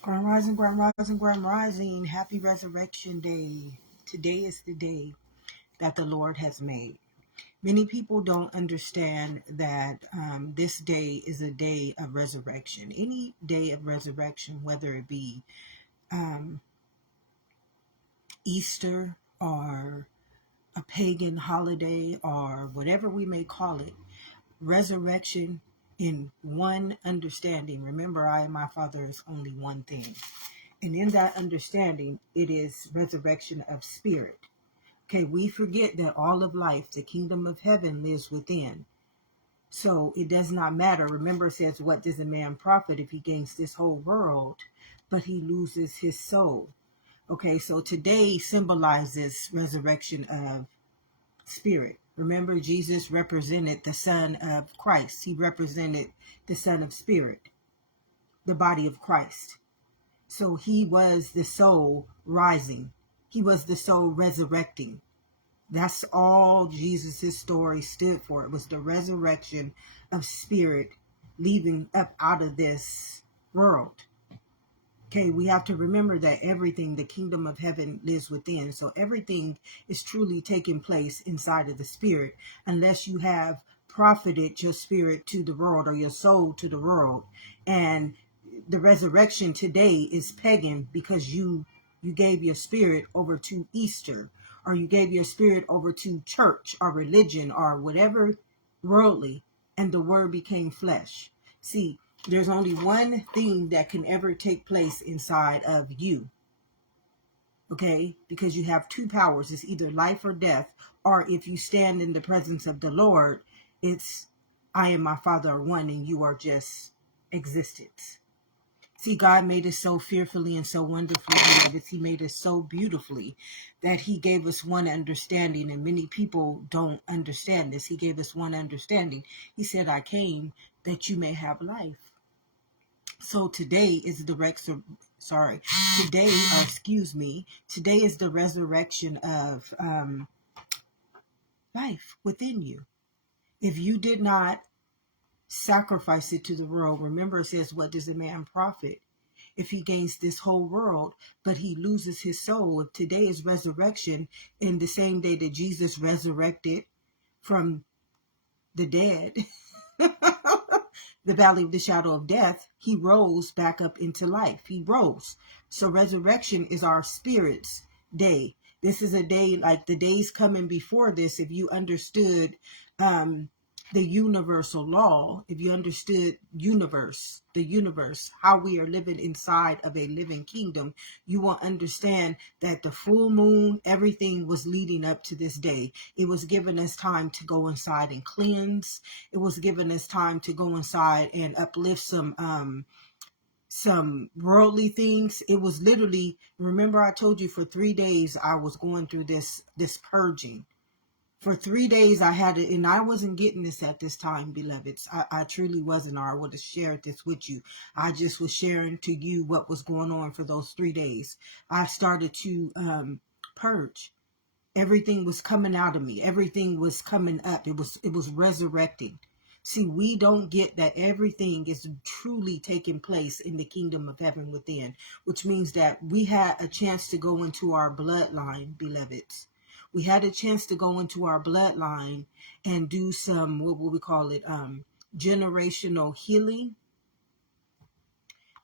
Grand rising, grand rising, grand rising. Happy Resurrection Day. Today is the day that the Lord has made. Many people don't understand that this day is a day of resurrection. Any day of resurrection, whether it be um, Easter or a pagan holiday or whatever we may call it, resurrection in one understanding. Remember, I and my Father is only one thing. And in that understanding, it is resurrection of spirit. Okay, we forget that all of life, the kingdom of heaven, lives within. So it does not matter. Remember, it says, what does a man profit if he gains this whole world, but he loses his soul? Okay, so today symbolizes resurrection of spirit. Remember, Jesus represented the Son of Christ. He represented the Son of Spirit, the body of Christ. So he was the soul rising. He was the soul resurrecting. That's all Jesus' story stood for. It was the resurrection of spirit leaving up out of this world. Okay, we have to remember that everything, the kingdom of heaven lives within. So everything is truly taking place inside of the spirit, unless you have profited your spirit to the world or your soul to the world. And the resurrection today is pagan because you gave your spirit over to Easter, or you gave your spirit over to church or religion or whatever worldly, and the word became flesh. See, there's only one thing that can ever take place inside of you, okay? Because you have two powers. It's either life or death, or if you stand in the presence of the Lord, it's I and my Father are one and you are just existence. See, God made us so fearfully and so wonderfully. He made us so beautifully that he gave us one understanding, and many people don't understand this. He gave us one understanding. He said, I came that you may have life. So today is the today is the resurrection of life within you. If you did not sacrifice it to the world, remember it says, what does a man profit if he gains this whole world, but he loses his soul? If today is resurrection, in the same day that Jesus resurrected from the dead, the valley of the shadow of death, he rose back up into life. He rose. So resurrection is our spirit's day. This is a day like the days coming before this. If you understood the universal law, if you understood the universe, how we are living inside of a living kingdom, you will understand that the full moon, everything was leading up to this day. It was giving us time to go inside and cleanse. It was giving us time to go inside and uplift some worldly things. It was literally, remember I told you for 3 days I was going through this purging. For 3 days I had it, and I wasn't getting this at this time, beloveds. I truly wasn't, or I would have shared this with you. I just was sharing to you what was going on for those 3 days. I started to purge. Everything was coming out of me. Everything was coming up. It was resurrecting. See, we don't get that everything is truly taking place in the kingdom of heaven within, which means that we had a chance to go into our bloodline, beloveds. We had a chance to go into our bloodline and do some, what will we call it, generational healing,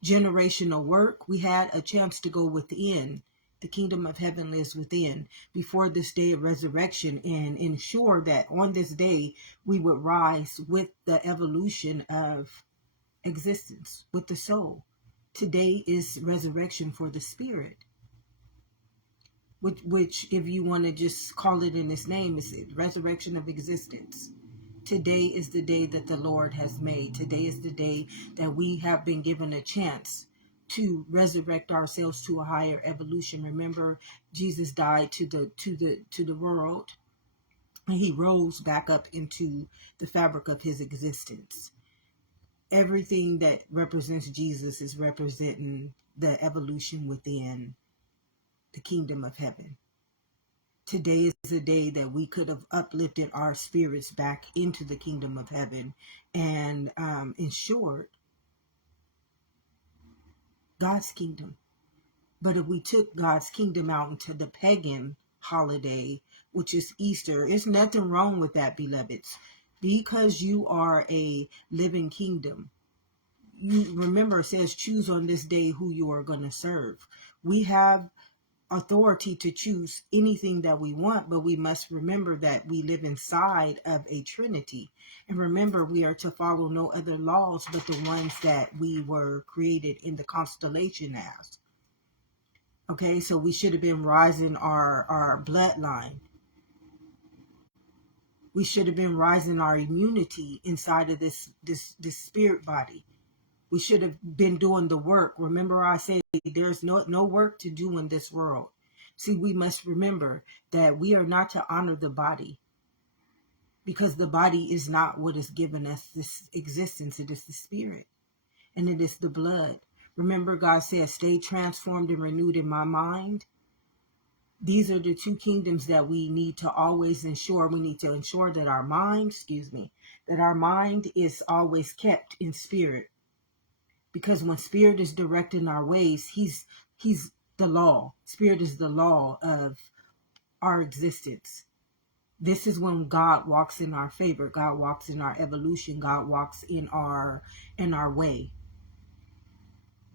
generational work. We had a chance to go within. The kingdom of heaven lives within before this day of resurrection, and ensure that on this day we would rise with the evolution of existence, with the soul. Today is resurrection for the spirit, which if you want to just call it in its name, is resurrection of existence. Today is the day that the Lord has made. Today is the day that we have been given a chance to resurrect ourselves to a higher evolution. Remember, Jesus died to the world, and he rose back up into the fabric of his existence. Everything that represents Jesus is representing the evolution within the kingdom of heaven. Today is a day that we could have uplifted our spirits back into the kingdom of heaven and ensured God's kingdom. But if we took God's kingdom out into the pagan holiday, which is Easter, there's nothing wrong with that, beloveds. Because you are a living kingdom, you remember it says choose on this day who you are going to serve. We have authority to choose anything that we want, but we must remember that we live inside of a Trinity. And remember, we are to follow no other laws but the ones that we were created in the constellation as. Okay, so we should have been rising our bloodline. We should have been rising our immunity inside of this spirit body. We should have been doing the work. Remember, I said there's no work to do in this world. See, we must remember that we are not to honor the body, because the body is not what has given us this existence. It is the spirit, and it is the blood. Remember, God said, stay transformed and renewed in my mind. These are the two kingdoms that we need to always ensure. We need to ensure that our mind, that our mind is always kept in spirit. Because when spirit is directing our ways, he's the law. Spirit is the law of our existence. This is when God walks in our favor. God walks in our evolution. God walks in our way.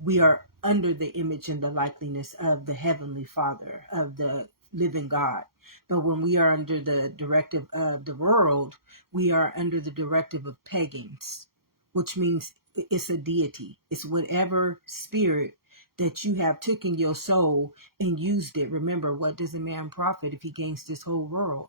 We are under the image and the likeness of the Heavenly Father, of the living God. But when we are under the directive of the world, we are under the directive of pagans, which means it's a deity. It's whatever spirit that you have taken your soul and used it. Remember, what does a man profit if he gains this whole world?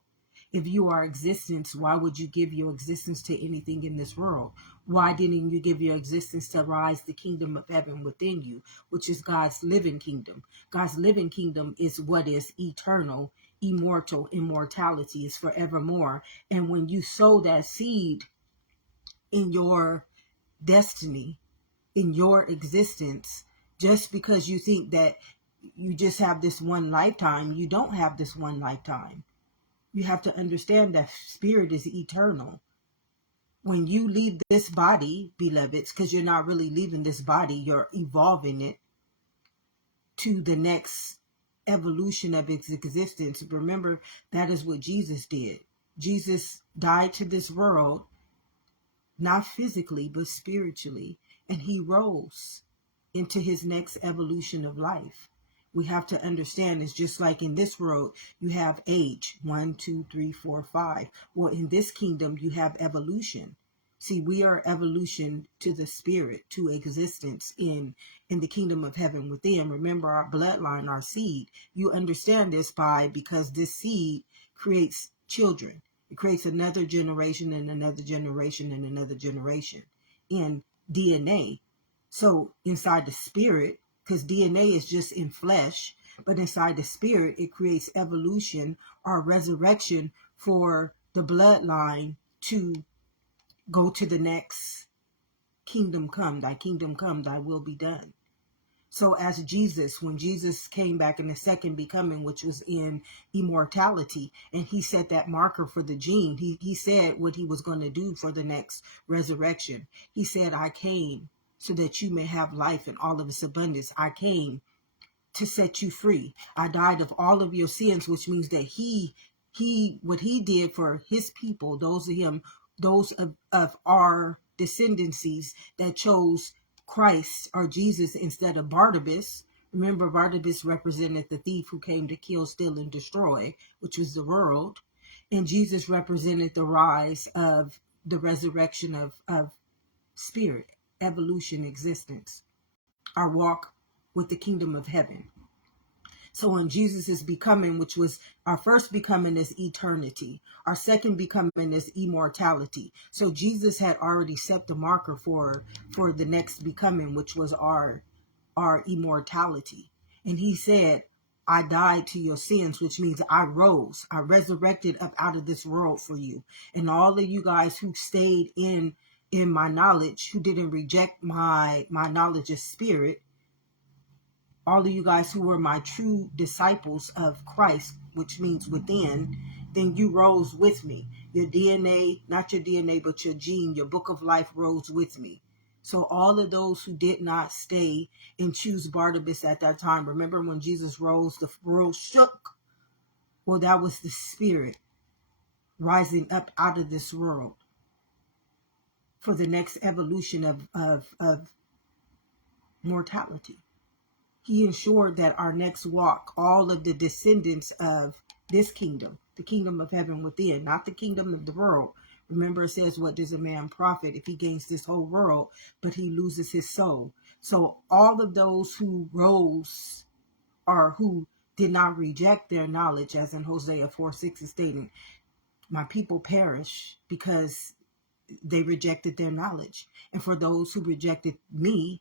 If you are existence, why would you give your existence to anything in this world? Why didn't you give your existence to rise the kingdom of heaven within you, which is God's living kingdom? God's living kingdom is what is eternal, immortal. Immortality is forevermore. And when you sow that seed in your destiny, in your existence, just because you think that you just have this one lifetime, you don't have this one lifetime. You have to understand that spirit is eternal. When you leave this body, beloveds, because you're not really leaving this body, you're evolving it to the next evolution of its existence. Remember, that is what Jesus did. Jesus died to this world, not physically, but spiritually, and he rose into his next evolution of life. We have to understand it's just like in this world, you have age, 1, 2, 3, 4, 5. Well, in this kingdom, you have evolution. See, we are evolution to the spirit, to existence in the kingdom of heaven within. Remember, our bloodline, our seed. You understand this because this seed creates children. It creates another generation and another generation and another generation in DNA. So inside the spirit, because DNA is just in flesh, but inside the spirit, it creates evolution or resurrection for the bloodline to go to the next kingdom come. Thy kingdom come, thy will be done. So as Jesus, when Jesus came back in the second becoming, which was in immortality, and he set that marker for the gene, he said what he was going to do for the next resurrection. He said, I came so that you may have life in all of its abundance. I came to set you free. I died of all of your sins, which means that he what he did for his people, those of him, those of our descendancies that chose Christ or Jesus instead of Barnabas. Remember, Barnabas represented the thief who came to kill, steal, and destroy, which was the world. And Jesus represented the rise of the resurrection of spirit, evolution, existence, our walk with the kingdom of heaven. So in Jesus' becoming, which was our first becoming is eternity. Our second becoming is immortality. So Jesus had already set the marker for the next becoming, which was our immortality. And he said, I died to your sins, which means I rose. I resurrected up out of this world for you. And all of you guys who stayed in my knowledge, who didn't reject my knowledge of spirit, all of you guys who were my true disciples of Christ, which means within, then you rose with me. Your DNA, not your DNA, but your gene, your book of life rose with me. So all of those who did not stay and choose Barnabas at that time, remember when Jesus rose, the world shook. Well, that was the Spirit rising up out of this world for the next evolution of mortality. He ensured that our next walk, all of the descendants of this kingdom, the kingdom of heaven within, not the kingdom of the world. Remember, it says, what does a man profit if he gains this whole world, but he loses his soul? So all of those who rose, or who did not reject their knowledge, as in Hosea 4:6 is stating, my people perish because they rejected their knowledge. And for those who rejected me,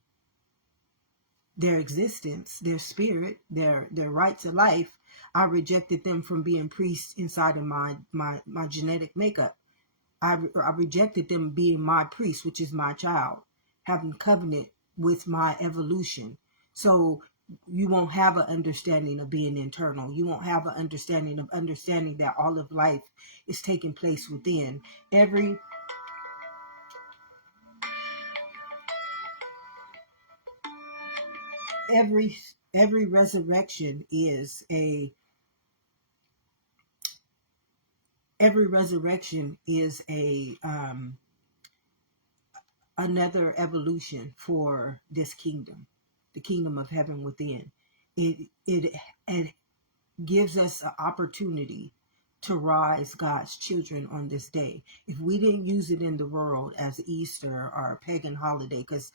their existence, their spirit, their right to life, I rejected them from being priests inside of my genetic makeup. I rejected them being my priest, which is my child, having covenant with my evolution. So you won't have an understanding of being internal. You won't have an understanding that all of life is taking place within. Every every resurrection is a every resurrection is a another evolution for this kingdom, the kingdom of heaven within. It gives us an opportunity to rise God's children on this day. If we didn't use it in the world as Easter or a pagan holiday, because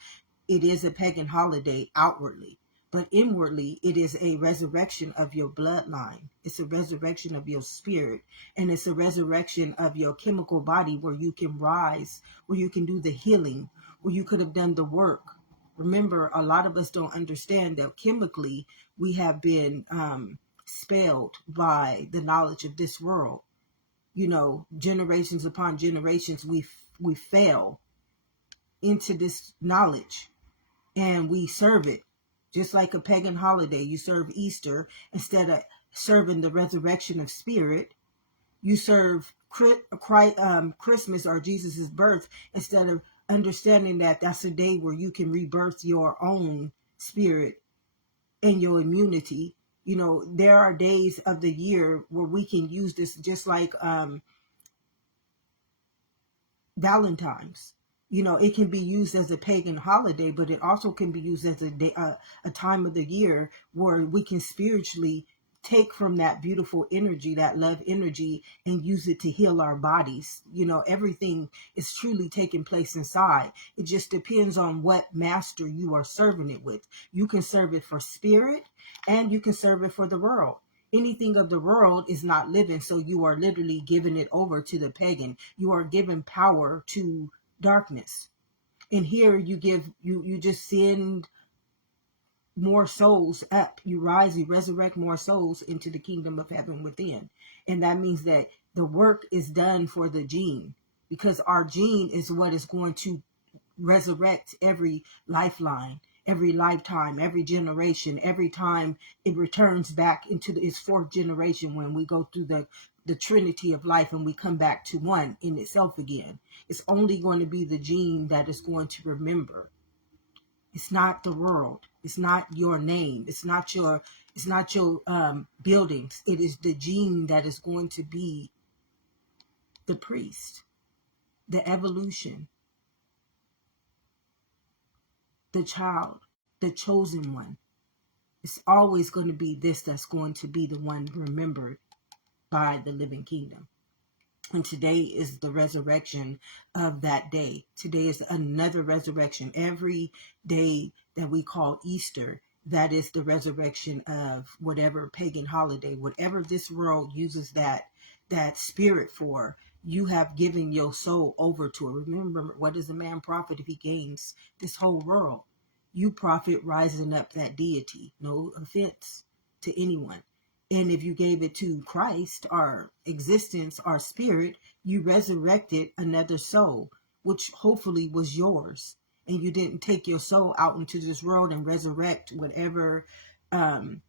it is a pagan holiday outwardly, but inwardly it is a resurrection of your bloodline. It's a resurrection of your spirit, and it's a resurrection of your chemical body, where you can rise, where you can do the healing, where you could have done the work. Remember, a lot of us don't understand that chemically we have been spelled by the knowledge of this world. You know, generations upon generations, we fell into this knowledge, and we serve it just like a pagan holiday. You serve Easter instead of serving the resurrection of spirit. You serve Christmas, or Jesus's birth, instead of understanding that that's a day where you can rebirth your own spirit and your immunity. You know, there are days of the year where we can use this, just like Valentine's. You know, it can be used as a pagan holiday, but it also can be used as a day, a time of the year where we can spiritually take from that beautiful energy, that love energy, and use it to heal our bodies. You know, everything is truly taking place inside. It just depends on what master you are serving it with. You can serve it for spirit, and you can serve it for the world. Anything of the world is not living, so you are literally giving it over to the pagan. You are giving power to darkness. And here you just send more souls up. You rise, you resurrect more souls into the kingdom of heaven within. And that means that the work is done for the gene, because our gene is what is going to resurrect every lifeline, every lifetime, every generation, every time it returns back into its fourth generation, when we go through the trinity of life and we come back to one in itself again. It's only going to be the gene that is going to remember. It's not the world. It's not your name. It's not your buildings. It is the gene that is going to be the priest, the evolution, the child, the chosen one. It's always going to be this that's going to be the one remembered by the living kingdom. And today is the resurrection of that day. Today is another resurrection. Every day that we call Easter, that is the resurrection of whatever pagan holiday, whatever this world uses that spirit for. You have given your soul over to it. Remember, what does a man profit if he gains this whole world? You profit rising up that deity. No offense to anyone. And if you gave it to Christ, our existence, our spirit, you resurrected another soul, which hopefully was yours. And you didn't take your soul out into this world and resurrect whatever the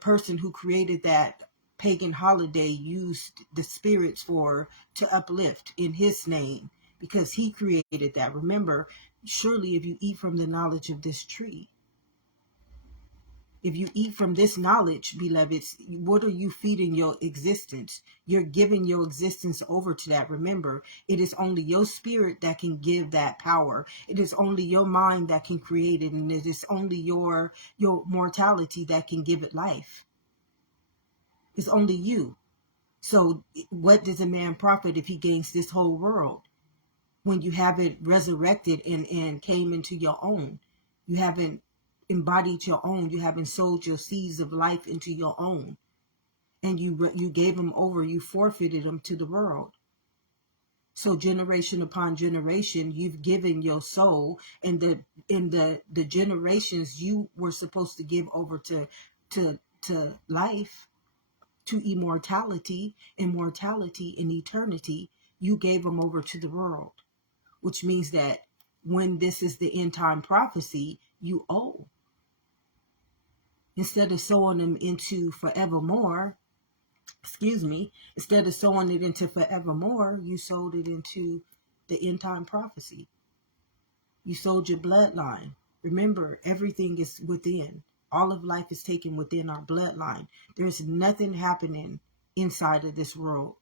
person who created that pagan holiday used the spirits for, to uplift in his name, because he created that. Remember, surely if you eat from the knowledge of this tree, if you eat from this knowledge, beloveds, what are you feeding your existence? You're giving your existence over to that. Remember, it is only your spirit that can give that power. It is only your mind that can create it. And it is only your mortality that can give it life. It's only you. So what does a man profit if he gains this whole world when you haven't resurrected and came into your own? You haven't embodied your own. You haven't sowed your seeds of life into your own, and you gave them over. You forfeited them to the world. So generation upon generation, you've given your soul, and the generations you were supposed to give over to life, to immortality, and eternity, you gave them over to the world, which means that when this is the end time prophecy, you owe. Instead of sowing them into forevermore, instead of sowing it into forevermore, you sowed it into the end time prophecy. You sold your bloodline. Remember, everything is within. All of life is taken within our bloodline. There's nothing happening inside of this world.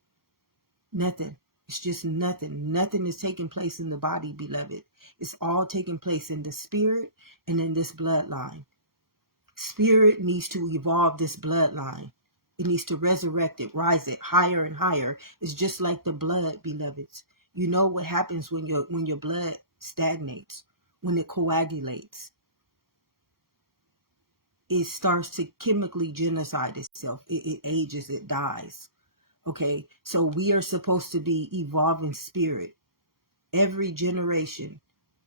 Nothing. It's just nothing. Nothing is taking place in the body, beloved. It's all taking place in the spirit and in this bloodline. Spirit needs to evolve this bloodline. It needs to resurrect it, rise it higher and higher. It's just like the blood, beloveds. You know what happens when your blood stagnates, when it coagulates. It starts to chemically genocide itself. It ages, it dies. Okay, so we are supposed to be evolving spirit every generation,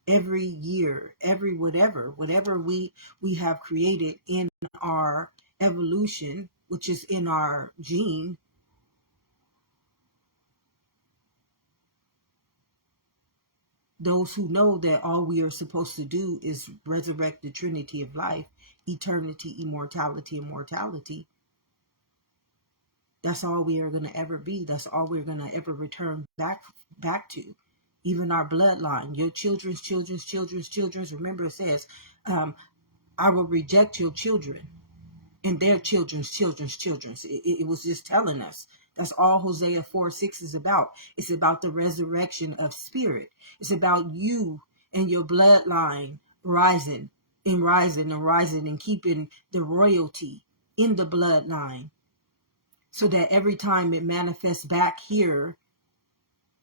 every year, every whatever we have created in our evolution, which is in our gene. Those who know that all we are supposed to do is resurrect the Trinity of life, eternity, immortality, and mortality. That's all we are going to ever be. That's all we're going to ever return back to. Even our bloodline, your children's children's children's children's. Remember, it says, I will reject your children and their children's children's children's. It was just telling us. That's all Hosea 4:6 is about. It's about the resurrection of spirit. It's about you and your bloodline rising and rising and rising and keeping the royalty in the bloodline, so that every time it manifests back here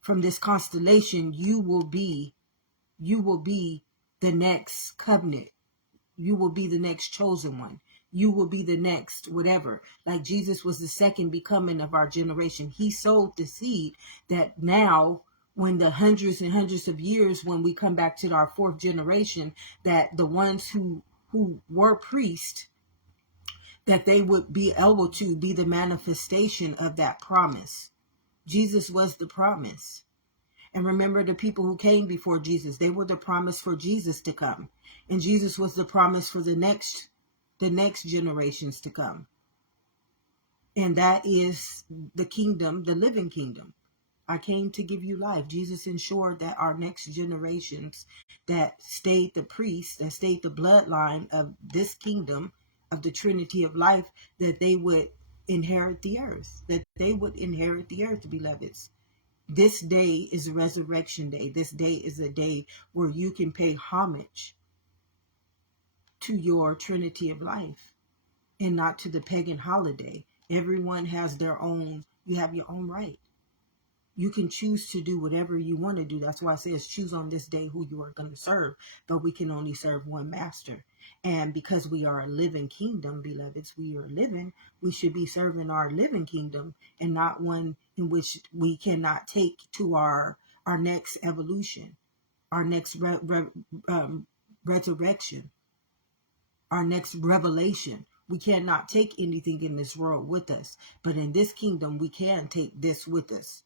from this constellation, you will be the next covenant. You will be the next chosen one. You will be the next whatever. Like Jesus was the second becoming of our generation. He sowed the seed that now, when the hundreds and hundreds of years, when we come back to our fourth generation, that the ones who were priests, that they would be able to be the manifestation of that promise. Jesus was the promise. And remember, the people who came before Jesus, they were the promise for Jesus to come. And Jesus was the promise for the next generations to come. And that is the kingdom, the living kingdom. I came to give you life. Jesus ensured that our next generations that stayed the priests, that stayed the bloodline of this kingdom, of the Trinity of life, that they would inherit the earth. That they would inherit the earth, beloveds. This day is Resurrection Day. This day is a day where you can pay homage to your Trinity of life and not to the pagan holiday. Everyone has their own, you have your own right. You can choose to do whatever you want to do. That's why it says choose on this day who you are going to serve. But we can only serve one master. And because we are a living kingdom, beloveds, we are living, we should be serving our living kingdom and not one in which we cannot take to our next evolution, our next resurrection, our next revelation. We cannot take anything in this world with us. But in this kingdom, we can take this with us.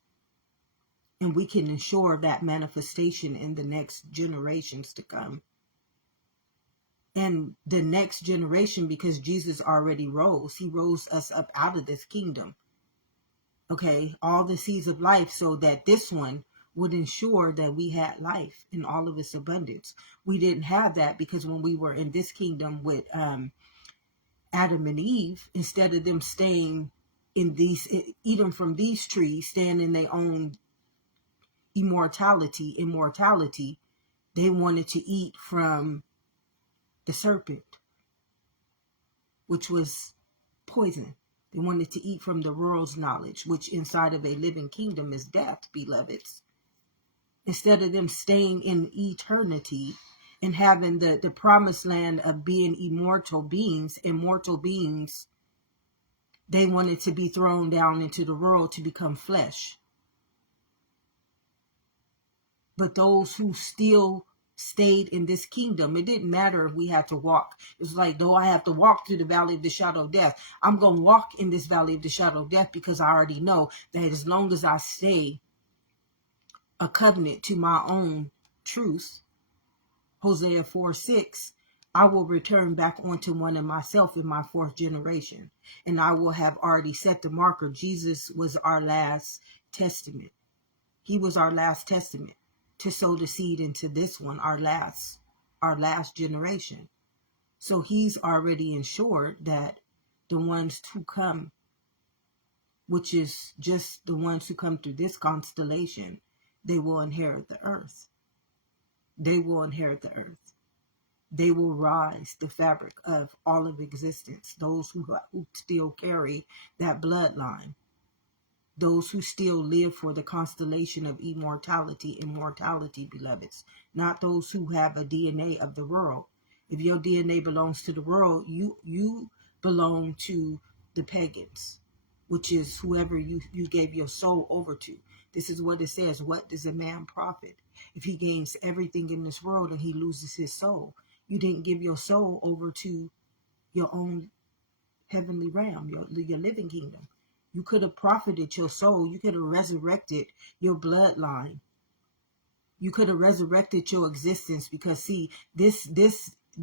And we can ensure that manifestation in the next generations to come. And the next generation, because Jesus already rose. He rose us up out of this kingdom. Okay, all the seeds of life, so that this one would ensure that we had life in all of its abundance. We didn't have that because when we were in this kingdom with Adam and Eve, instead of them staying in these, eating from these trees, staying in their own immortality, they wanted to eat from the serpent, which was poison. They wanted to eat from the world's knowledge, which inside of a living kingdom is death, beloveds. Instead of them staying in eternity and having the promised land of being immortal beings, they wanted to be thrown down into the world to become flesh. But those who still stayed in this kingdom, it didn't matter if we had to walk. It's like, though I have to walk through the valley of the shadow of death, I'm going to walk in this valley of the shadow of death because I already know that as long as I stay a covenant to my own truth, Hosea 4:6, I will return back onto one of myself in my fourth generation. And I will have already set the marker. Jesus was our last testament. He was our last testament to sow the seed into this one, our last generation. So he's already ensured that the ones who come, which is just the ones who come through this constellation, they will inherit the earth. They will inherit the earth. They will rise the fabric of all of existence. Those who still carry that bloodline. Those who still live for the constellation of immortality, beloveds. Not those who have a DNA of the world. If your DNA belongs to the world, you belong to the pagans, which is whoever you gave your soul over to. This is what it says. What does a man profit if he gains everything in this world and he loses his soul? You didn't give your soul over to your own heavenly realm, your living kingdom. You could have profited your soul. You could have resurrected your bloodline. You could have resurrected your existence because, see, this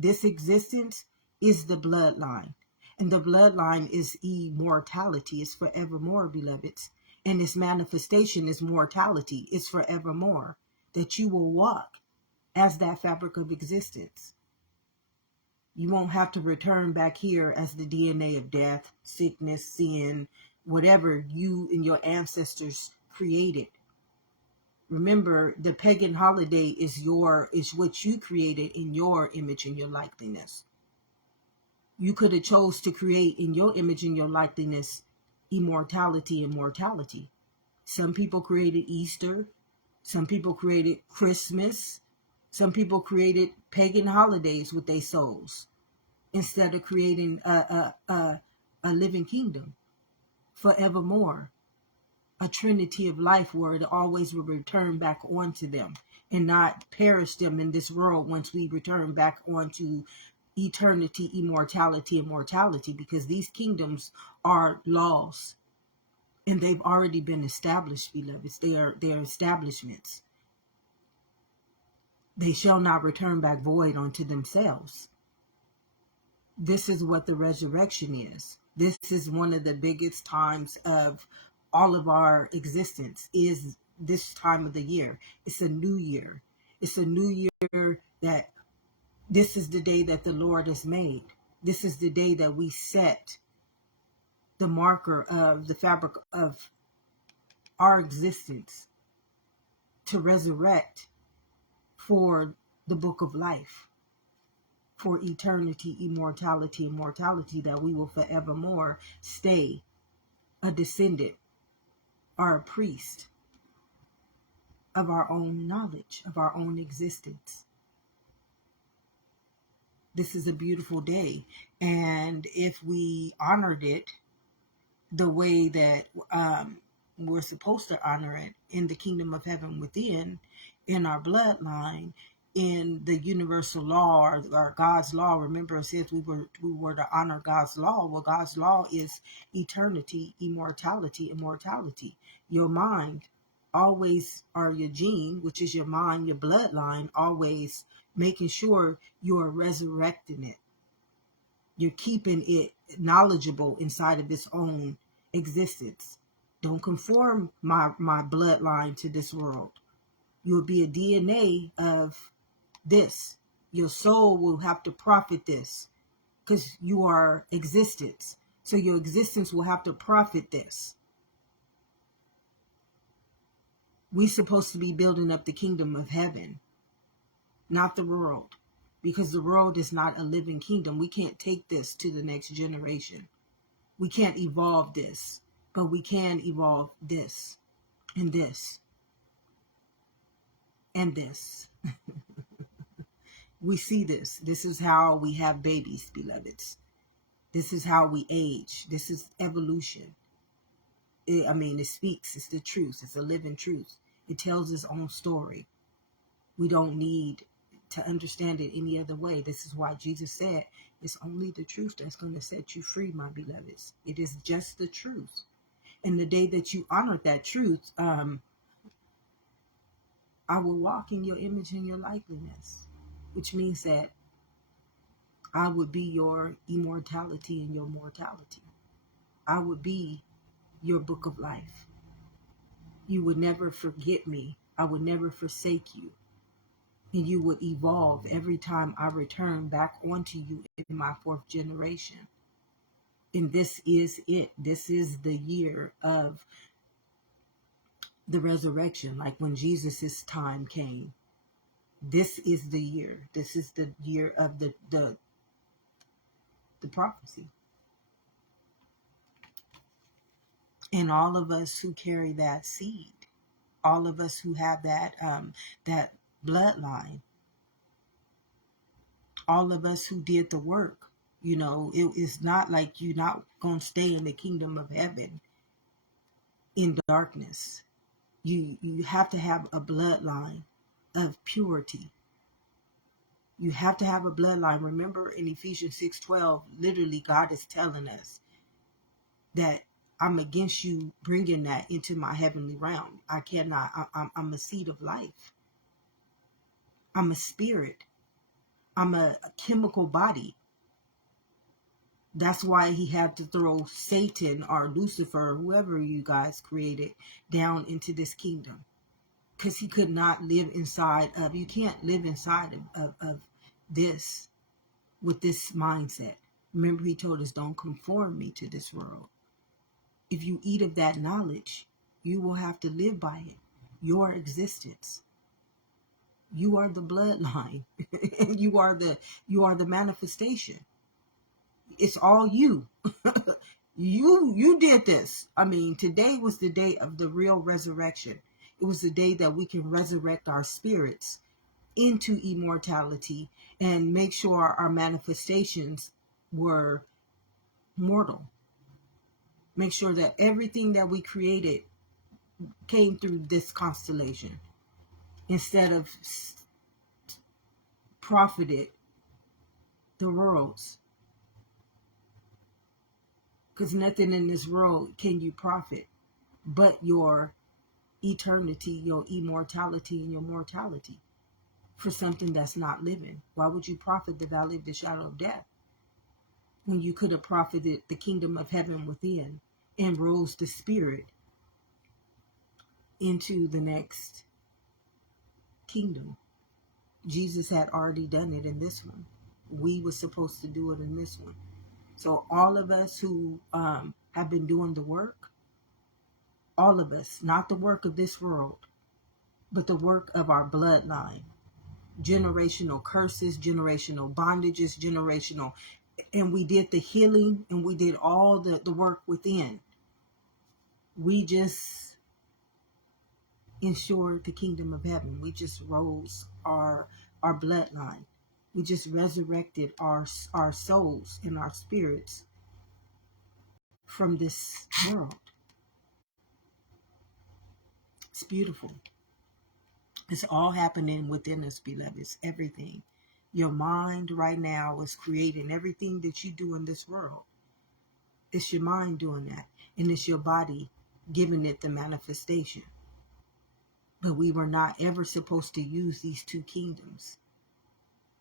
existence is the bloodline. And the bloodline is immortality. It's forevermore, beloveds. And its manifestation is mortality. It's forevermore. That you will walk as that fabric of existence. You won't have to return back here as the DNA of death, sickness, sin, whatever you and your ancestors created. Remember, the pagan holiday is what you created in your image and your likeness. You could have chose to create in your image and your likeness immortality and mortality. Some people created Easter. Some people created Christmas. Some people created pagan holidays with their souls instead of creating a living kingdom forevermore, a trinity of life where it always will return back onto them and not perish them in this world once we return back onto eternity, immortality, and mortality, because these kingdoms are laws and they've already been established, beloveds. They are establishments. They shall not return back void unto themselves. This is what the resurrection is. This is one of the biggest times of all of our existence, is this time of the year. It's a new year. It's a new year that this is the day that the Lord has made. This is the day that we set the marker of the fabric of our existence to resurrect for the book of life, for eternity, immortality, and mortality, that we will forevermore stay a descendant or a priest of our own knowledge, of our own existence. This is a beautiful day, and if we honored it the way that we're supposed to honor it in the kingdom of heaven within, in our bloodline, in the universal law or God's law. Remember, it says we were to honor God's law. Well, God's law is eternity, immortality, and mortality. Your mind always, or your gene, which is your mind, your bloodline, always making sure you are resurrecting it. You're keeping it knowledgeable inside of its own existence. Don't conform my bloodline to this world. You will be a DNA of this. Your soul will have to profit this because you are existence. So your existence will have to profit this. We're supposed to be building up the kingdom of heaven, not the world, because the world is not a living kingdom. We can't take this to the next generation. We can't evolve this, but we can evolve this and this and this. We see this. This is how we have babies, beloveds. This is how we age. This is evolution. It speaks. It's the truth. It's a living truth. It tells its own story. We don't need to understand it any other way. This is why Jesus said, it's only the truth that's going to set you free, my beloveds. It is just the truth. And the day that you honor that truth, I will walk in your image and your likeness, which means that I would be your immortality and your mortality. I would be your book of life. You would never forget me. I would never forsake you. And you would evolve every time I return back onto you in my fourth generation. And this is it. This is the year of the resurrection, like when Jesus's time came. This is the year. This is the year of the prophecy. And all of us who carry that seed, all of us who have that bloodline, all of us who did the work, it is not like you're not going to stay in the kingdom of heaven in darkness. You have to have a bloodline of purity. You have to have a bloodline. Remember in Ephesians 6:12, literally God is telling us that I'm against you bringing that into my heavenly realm. I cannot. I'm a seed of life. I'm a spirit. I'm a chemical body. That's why he had to throw Satan or Lucifer, whoever you guys created, down into this kingdom. Because he could not live inside of, you can't live inside of this with this mindset. Remember, he told us, don't conform me to this world. If you eat of that knowledge, you will have to live by it. Your existence. You are the bloodline. you are the manifestation. It's all you. You did this. Today was the day of the real resurrection. It was the day that we can resurrect our spirits into immortality and make sure our manifestations were mortal. Make sure that everything that we created came through this constellation instead of profited the worlds. Because nothing in this world can you profit but your eternity, your immortality, and your mortality for something that's not living. Why would you profit the valley of the shadow of death when you could have profited the kingdom of heaven within and rose the spirit into the next kingdom? Jesus had already done it in this one. We were supposed to do it in this one. So all of us who have been doing the work, all of us, not the work of this world, but the work of our bloodline, generational curses, generational bondages, and we did the healing and we did all the work within. We just ensured the kingdom of heaven. We just rose our bloodline. We just resurrected our souls and our spirits from this world. It's beautiful. It's all happening within us, beloveds. Everything. Your mind right now is creating everything that you do in this world. It's your mind doing that. And it's your body giving it the manifestation. But we were not ever supposed to use these two kingdoms.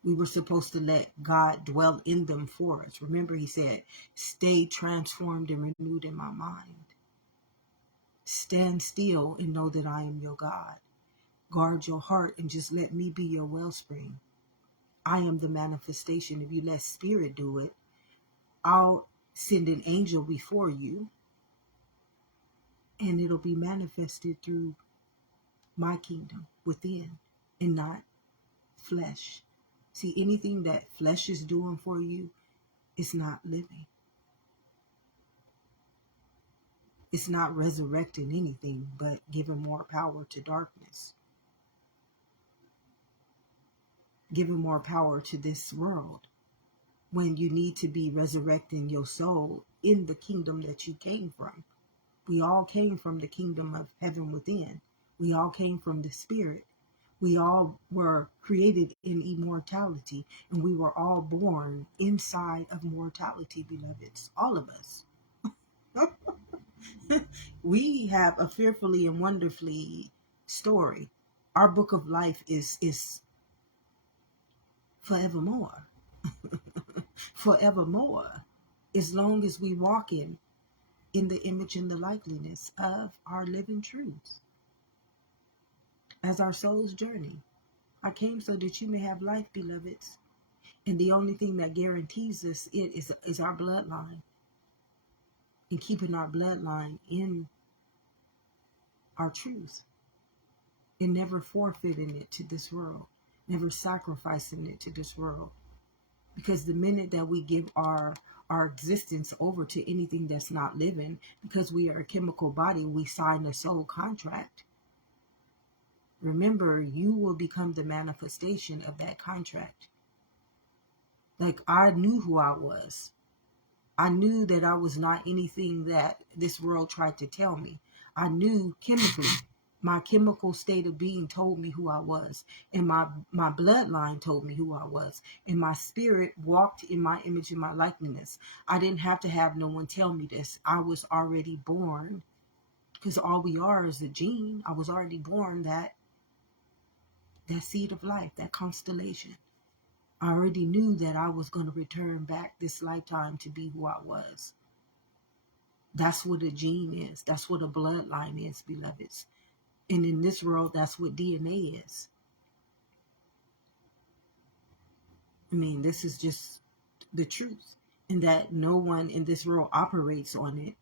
We were supposed to let God dwell in them for us. Remember, he said, stay transformed and renewed in my mind. Stand still and know that I am your God. Guard your heart and just let me be your wellspring. I am the manifestation. If you let Spirit do it, I'll send an angel before you, and it'll be manifested through my kingdom within and not flesh. See, anything that flesh is doing for you is not living. It's not resurrecting anything, but giving more power to darkness, giving more power to this world, when you need to be resurrecting your soul in the kingdom that you came from. We all came from the kingdom of heaven within. We all came from the Spirit. We all were created in immortality, and we were all born inside of mortality, beloveds. All of us. We have a fearfully and wonderfully story. Our book of life is forevermore. Forevermore. As long as we walk in the image and the likeness of our living truths. As our soul's journey. I came so that you may have life, beloveds. And the only thing that guarantees us is our bloodline. And keeping our bloodline in our truth. And never forfeiting it to this world. Never sacrificing it to this world. Because the minute that we give our existence over to anything that's not living, because we are a chemical body, we sign a soul contract. Remember, you will become the manifestation of that contract. Like, I knew who I was. I knew that I was not anything that this world tried to tell me. I knew chemically. My chemical state of being told me who I was. And my bloodline told me who I was. And my spirit walked in my image and my likeness. I didn't have to have no one tell me this. I was already born. Because all we are is a gene. I was already born that seed of life, that constellation. I already knew that I was going to return back this lifetime to be who I was. That's what a gene is. That's what a bloodline is, beloveds. And in this world, that's what DNA is. I mean, this is just the truth. And that no one in this world operates on it.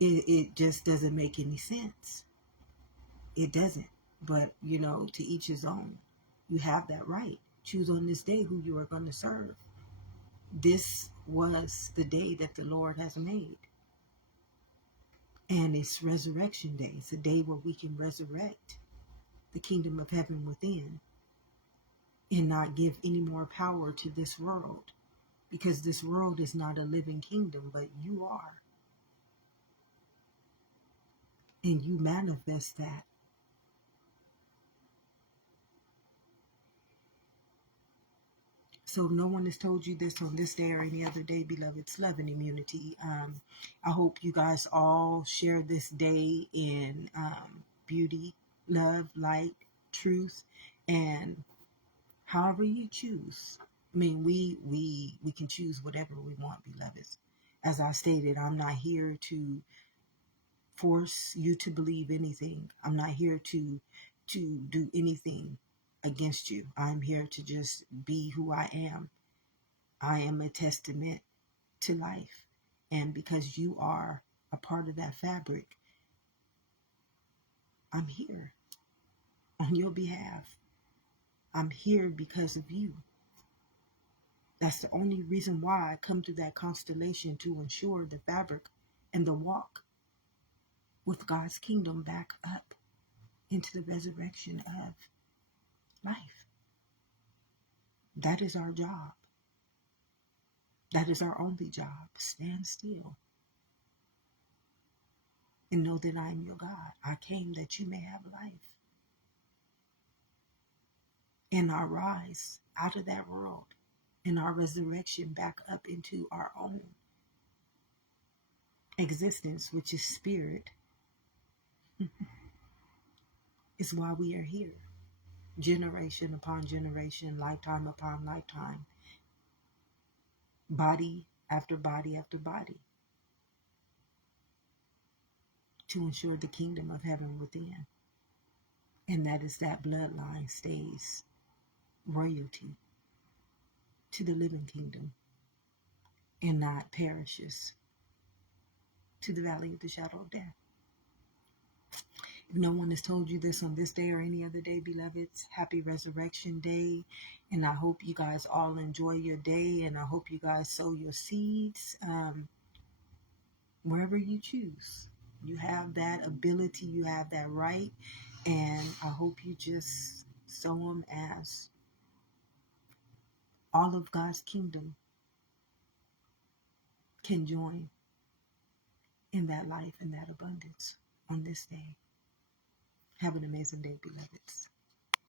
It just doesn't make any sense. It doesn't. But, to each his own. You have that right. Choose on this day who you are going to serve. This was the day that the Lord has made. And it's Resurrection Day. It's a day where we can resurrect the kingdom of heaven within and not give any more power to this world. Because this world is not a living kingdom, but you are. And you manifest that. So if no one has told you this on this day or any other day, beloveds, love and immunity. I hope you guys all share this day in beauty, love, light, truth, and however you choose. I mean, we can choose whatever we want, beloveds. As I stated, I'm not here to force you to believe anything. I'm not here to do anything against you. I'm here to just be who I am. I am a testament to life. And because you are a part of that fabric, I'm here on your behalf. I'm here because of you. That's the only reason why I come to that constellation, to ensure the fabric and the walk with God's kingdom back up into the resurrection of life. That is our job. That is our only job. Stand still and know that I am your God. I came that you may have life. And our rise out of that world and our resurrection back up into our own existence, which is spirit, is why we are here. Generation upon generation, lifetime upon lifetime, body after body after body, to ensure the kingdom of heaven within. And that is that bloodline stays royalty to the living kingdom and not perishes to the valley of the shadow of death. If no one has told you this on this day or any other day, beloveds, happy Resurrection Day. And I hope you guys all enjoy your day, and I hope you guys sow your seeds wherever you choose. You have that ability, you have that right, and I hope you just sow them as all of God's kingdom can join in that life and that abundance on this day. Have an amazing day, beloveds.